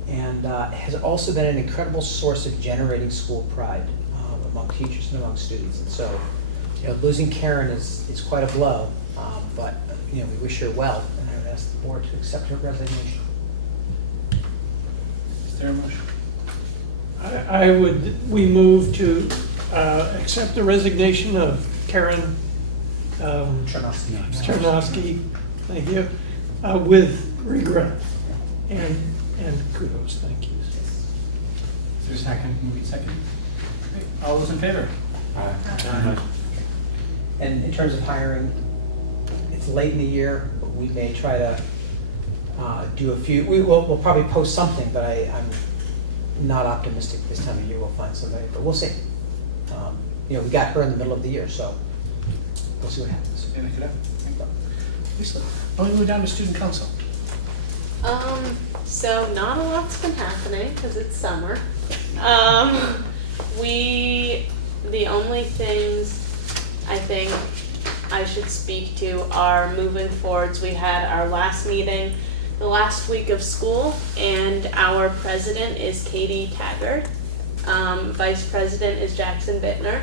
and has also been an incredible source of generating school pride among teachers and among students. And so, losing Karen is quite a blow, but we wish her well, and I would ask the board to accept her resignation. Is there a motion? We move to accept the resignation of Karen Chernovsky, thank you, with regret and kudos, thank you. Is there a second? Moving second. Okay. All those in favor? Aye. And in terms of hiring, it's late in the year, but we may try to do a few, we'll probably post something, but I'm not optimistic this time of year we'll find somebody, but we'll see. We got her in the middle of the year, so we'll see what happens. Lisa, why don't we go down to student council? So not a lot's been happening because it's summer. The only things I think I should speak to are moving forwards. We had our last meeting the last week of school, and our president is Katie Taggart. Vice president is Jackson Bittner.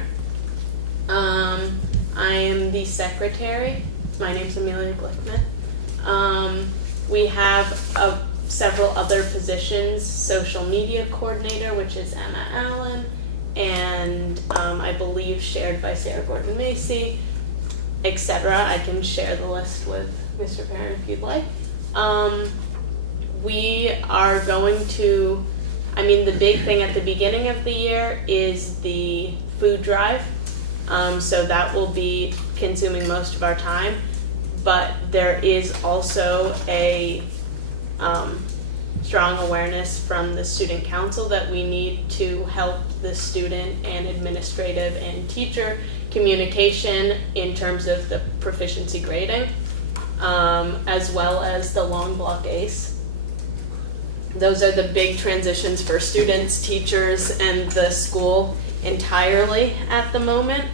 I am the secretary. My name's Amelia Glickman. We have several other positions, social media coordinator, which is Emma Allen, and I believe shared by Sarah Gordon-Macy, etc. I can share the list with Mr. Perrin if you'd like. We are going to, the big thing at the beginning of the year is the food drive. So that will be consuming most of our time. But there is also a strong awareness from the student council that we need to help the student and administrative and teacher communication in terms of the proficiency grading, as well as the long block ACE. Those are the big transitions for students, teachers, and the school entirely at the moment.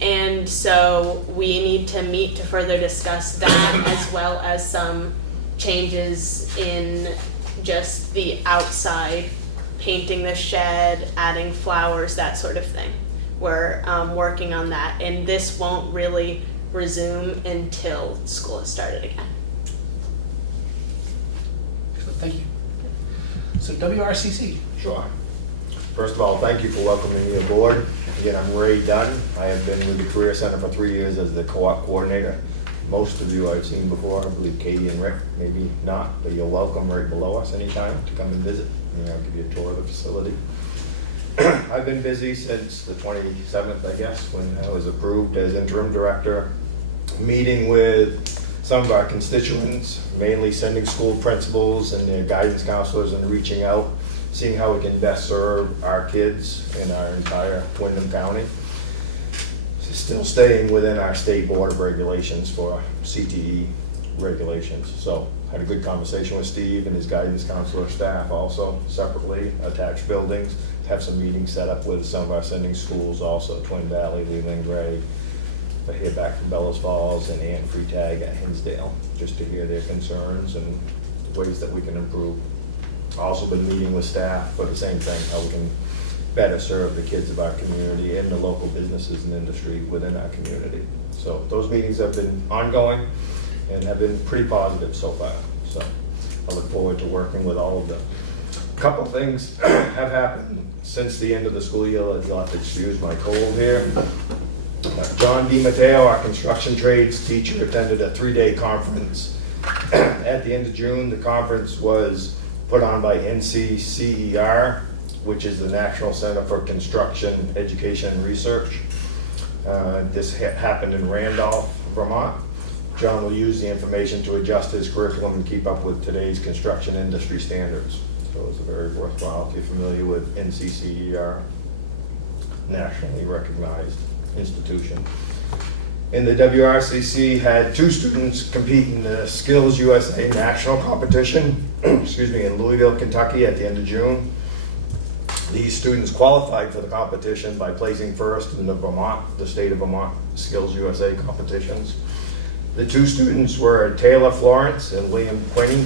And so we need to meet to further discuss that, as well as some changes in just the outside, painting the shed, adding flowers, that sort of thing. We're working on that, and this won't really resume until school has started again. Excellent, thank you. So WRCC. Sure. First of all, thank you for welcoming me aboard. Again, I'm Ray Dunn. I have been with the Career Center for 3 years as the co-op coordinator. Most of you I've seen before, I believe Katie and Rick, maybe not, but you're welcome right below us anytime to come and visit. And I'll give you a tour of the facility. I've been busy since the 27th, I guess, when I was approved as interim director, meeting with some of our constituents, mainly sending school principals and their guidance counselors and reaching out, seeing how we can best serve our kids in our entire Wyndham County. Still staying within our state board of regulations for CTE regulations. So had a good conversation with Steve and his guidance counselor staff also separately, attached buildings, have some meetings set up with some of our sending schools also, Twin Valley, Leland Gray. I hear back from Bellows Falls and Ann Freetag at Hinsdale, just to hear their concerns and ways that we can improve. Also been meeting with staff for the same thing, how we can better serve the kids of our community and the local businesses and industry within our community. So those meetings have been ongoing and have been pretty positive so far. So I look forward to working with all of them. A couple things have happened since the end of the school year. You'll have to excuse my cold here. John DiMatteo, our construction trades teacher, attended a 3-day conference at the end of June. The conference was put on by NCCER, which is the National Center for Construction Education and Research. This happened in Randolph, Vermont. John will use the information to adjust his curriculum and keep up with today's construction industry standards. So it's very worthwhile if you're familiar with NCCER, nationally recognized institution. And the WRCC had 2 students compete in the Skills USA National Competition, excuse me, in Louisville, Kentucky at the end of June. These students qualified for the competition by placing first in the state of Vermont Skills USA competitions. The 2 students were Taylor Florence and Liam Quinney.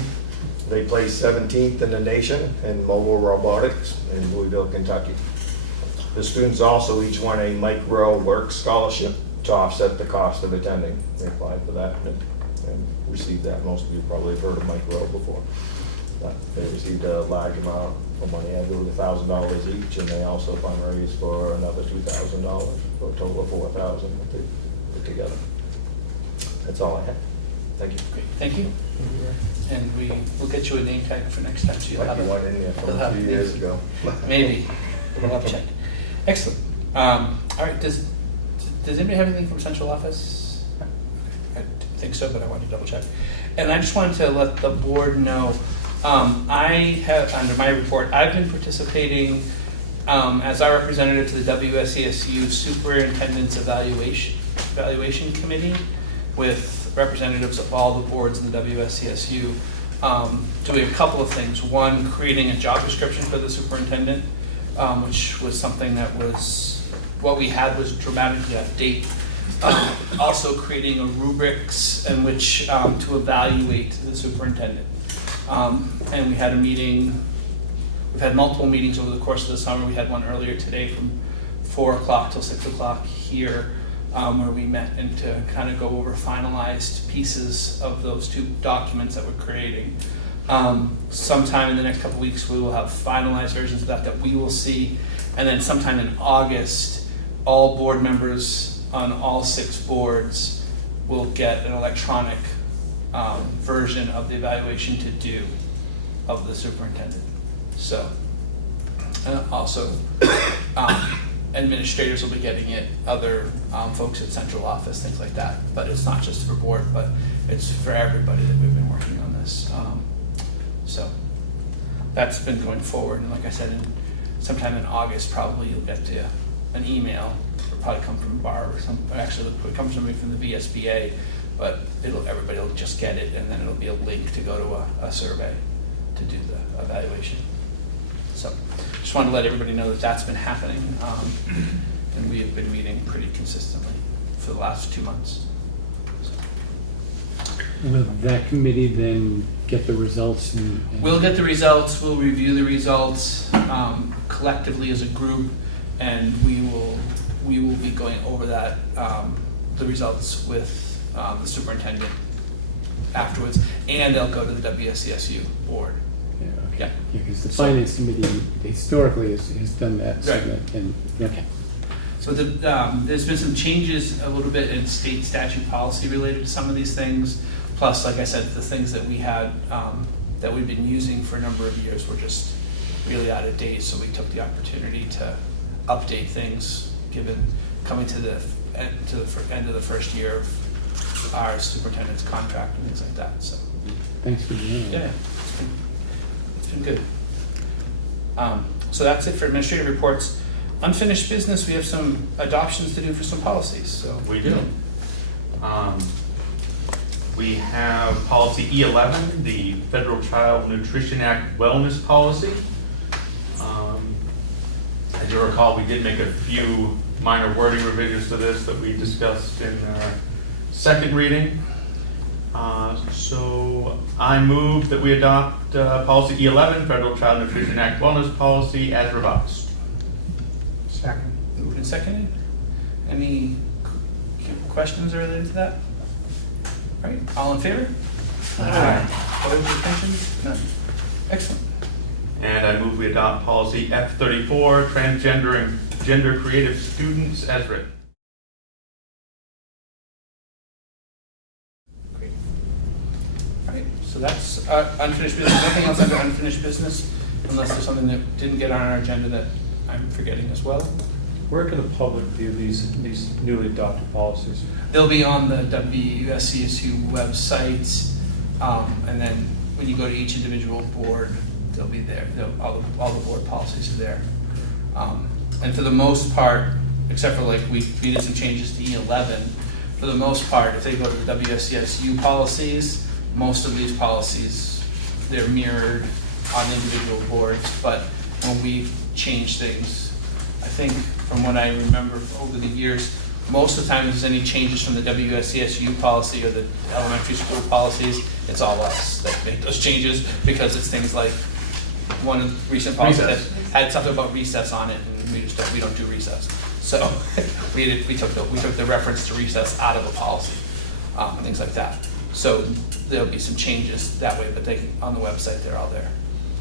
They placed 17th in the nation in mobile robotics in Louisville, Kentucky. The students also each won a micro work scholarship to offset the cost of attending. They applied for that and received that. Most of you probably have heard of micro before. They received a large amount of money, I believe $1,000 each, and they also fundraised for another $2,000, for a total of $4,000 that they put together. That's all I have. Thank you. Great, thank you. And we'll get you a name tag for next time, so you'll Might have be it. one in there You'll from have a few it. years ago. Maybe. We'll have to check. Excellent. All right, does anybody have anything from central office? I think so, but I wanted to double check. And I just wanted to let the board know, I have, under my report, I've been participating as our representative to the WSESU Superintendent's Evaluation Committee with representatives of all the boards in the WSESU, doing a couple of things. One, creating a job description for the superintendent, which was something that was, what we had was dramatically out of date. Also creating a rubrics in which to evaluate the superintendent. And we had a meeting, we've had multiple meetings over the course of the summer. We had one earlier today from 4 o'clock till 6 o'clock here, where we met and to kind of go over finalized pieces of those 2 documents that we're creating. Sometime in the next couple of weeks, we will have finalized versions of that we will see. And then sometime in August, all board members on all 6 boards will get an electronic version of the evaluation to do of the superintendent. So, also, administrators will be getting it, other folks at central office, things like that. But it's not just for board, but it's for everybody that we've been working on this. So that's been going forward, and like I said, sometime in August, probably you'll get to an email. It'll probably come from Barb or some. Actually, it comes from me from the VSBA, but everybody will just get it, and then it'll be a link to go to a survey to do the evaluation. So, just wanted to let everybody know that that's been happening, and we have been meeting pretty consistently for the last 2 months. Will that committee then get the results? We'll get the results, we'll review the results collectively as a group, and we will be going over that, the results with the superintendent afterwards, and they'll go to the WSESU board. Yeah, okay. Yeah. Because the finance committee historically has done that. So Right. Okay. So there's been some changes a little bit in state statute policy related to some of these things. Plus, like I said, the things that we had, that we've been using for a number of years were just really out of date. So we took the opportunity to update things, given coming to the end of the first year of our superintendent's contract and things like that. So Thanks for doing that. yeah, it's been good. So that's it for administrative reports. Unfinished business, we have some adoptions to do for some policies. So We do. We have policy E11, the Federal Child Nutrition Act Wellness Policy. As you recall, we did make a few minor wording revisions to this that we discussed in our second reading. So I move that we adopt policy E11, Federal Child Nutrition Act Wellness Policy as revised. Second. Moved and seconded. Any questions related to that? All right, all in favor? Aye. Opposed, abstentions? None. Excellent. And I move we adopt policy F34, transgender and gender creative students as written. Great. All right, so that's unfinished business. Nothing else under unfinished business, unless there's something that didn't get on our agenda that I'm forgetting as well. Where can the public view these newly adopted policies? They'll be on the WSESU website, and then when you go to each individual board, they'll be there. All the board policies are there. And for the most part, except for like we did some changes to E11. For the most part, if they go to the WSESU policies, most of these policies, they're mirrored on individual boards, but when we change things, I think from what I remember over the years, most of the time if there's any changes from the WSESU policy or the elementary school policies, it's all us that make those changes, because it's things like one of the recent policies that had something about recess on it, and we don't do recess. So we took the reference to recess out of the policy, things like that. So there'll be some changes that way, but on the website they're all there.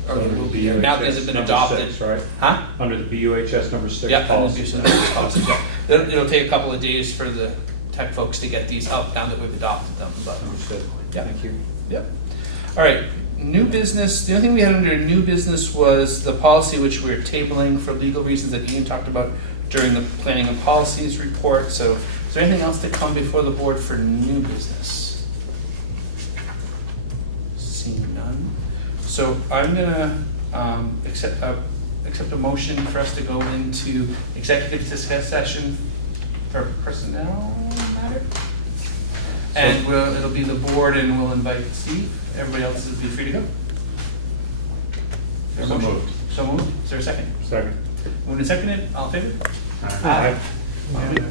Or they will be. Now these have been adopted. 6, right? Huh? Under the BUHS number 6 Yeah, policy. policy. Yeah. It'll take a couple of days for the tech folks to get these up now that we've adopted them. But Understood. yeah. Thank you. Yep. All right. New business. The only thing we had under new business was the policy which we're tabling for legal reasons that Ian talked about during the planning and policies report. So, is there anything else to come before the board for new business? Seeing none. So I'm gonna accept a motion for us to go into executive session for personnel matter. And it'll be the board, and we'll invite Steve. Everybody else will be free to go. Is there a So motion? moved. So moved. Is there a second? Second. Moved and seconded. All in favor? Aye. Aye.